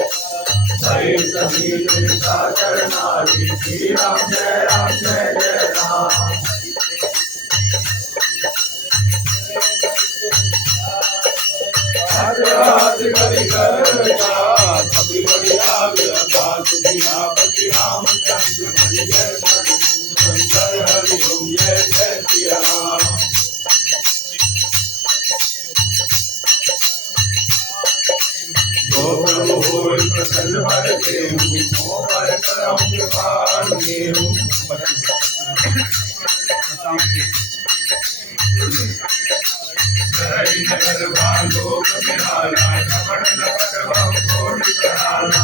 भई सभी दुर्गा चरणारी श्री राम जय राम। हाथ करी करता कभी बड़ी आग आकाश दिया पति रामचंद्र हरि जय शंकर हरि ओम जय जय सिया राम। प्रभु होय प्रसन्न हर देहु मोह पर करम कृपाल देहु। हरि नगर भालोक बिहाला रमण लपट बहु कोटि प्रहाला।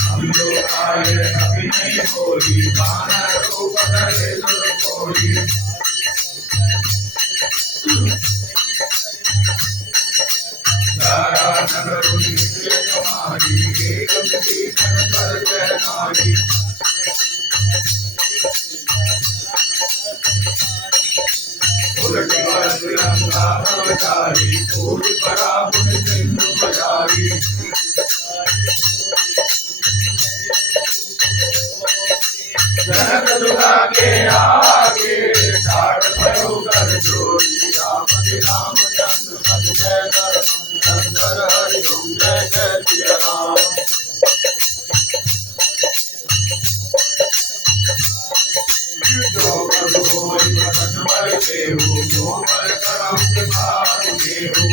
हम लोग आए अभी नहीं होली बानर रूप धरे सुर कोली। सारा नगर निकले तुम्हारी एक भीषण पर जय नारी। उलट तिरंगा अवतारी फूल परा बुन सिंधु बजारी। जनक दुर्गा के आगे ठाठ भयो कर जोड़ी रामति रामचंद्र पद जय शंकर हरि ओम जय जय सिया राम। जो प्रभु होय प्रसन्न हर देहु जो पर करम कृपाल देहु।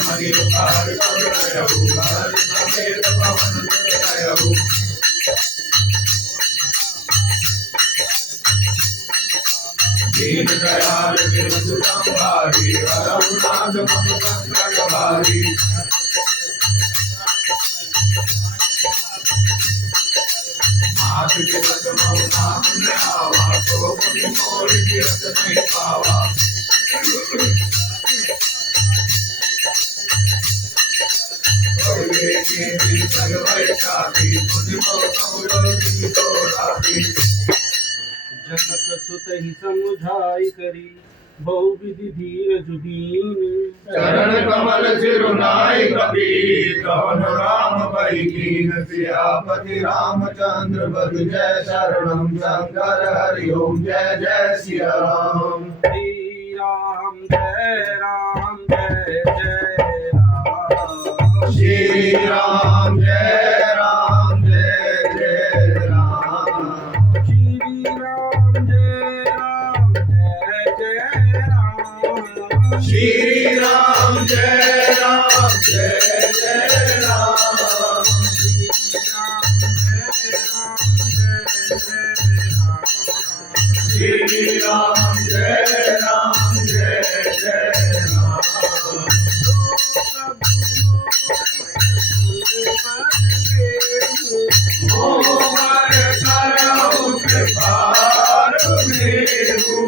मणि उतार कर गयहु हर समेत पवन सुत गयहु। दीन दयाल बिरधु संभारी हरहु नाथ मम संकट भारी। हाथ के बस मऊ नाम न आवा तो मुनि मोर गिरत नहीं पावा। जनक सुत ही समुझाई करी बहु विधि धीर जुदीन। चरण कमल सिरुनाई कबीर कौन राम पई कीन। सियापति रामचंद्र बद जय शरणम शंकर हरि ओम जय जय सिया राम। श्री राम जय राम जय जय राम। श्री राम जय राम जय जय राम। श्री राम जय राम जय जय राम। श्री राम जय राम जय जय राम। श्री राम जय राम जय जय राम। मोहर करहु कृपाल देहु।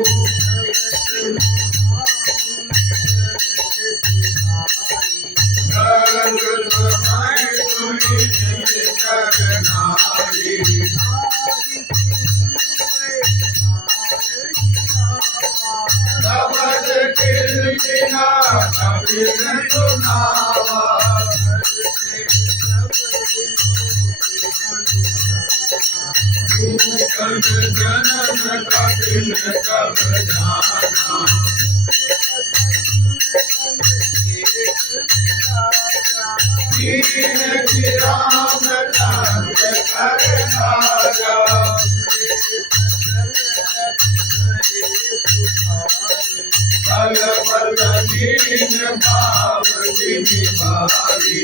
रंग समय सुनि जगनारी। शबद कीर्तना कबीर सुनावा। कल जन्म कपिल कब जाना। दीन राम चंद्र कर धारा। पल पल दीन भाव जिम्मेवारी।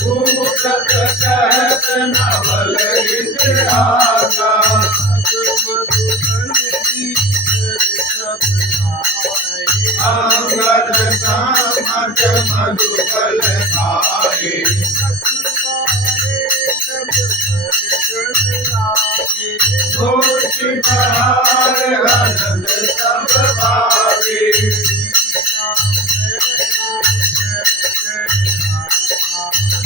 भूतक कहत नवल इतिहासा। अंगद समझ मधुबल भाई। कोटि बहार आनंद सब भागे।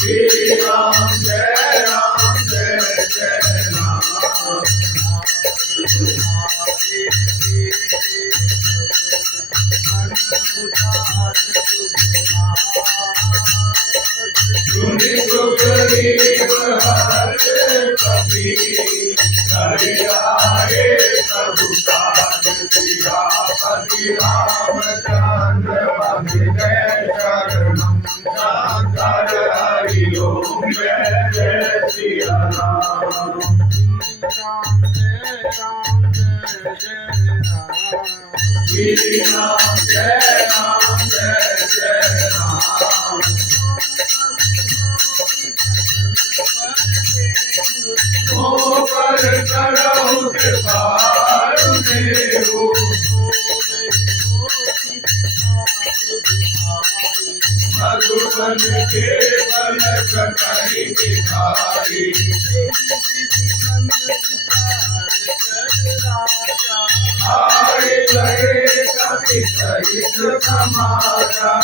श्री राम जय राम। सुनि सुग्रीव हर्ष कपि हरि आए प्रभु काज सियापति रामचंद्र पति जय शरणम शंकर हरि ओम जय जय सिया राम। श्री राम जय राम जय जय राम। ओ पर करहु कृपालु देहु मधुबन के बन सकहि बिहारी। आए गए कपि सहित समाजा।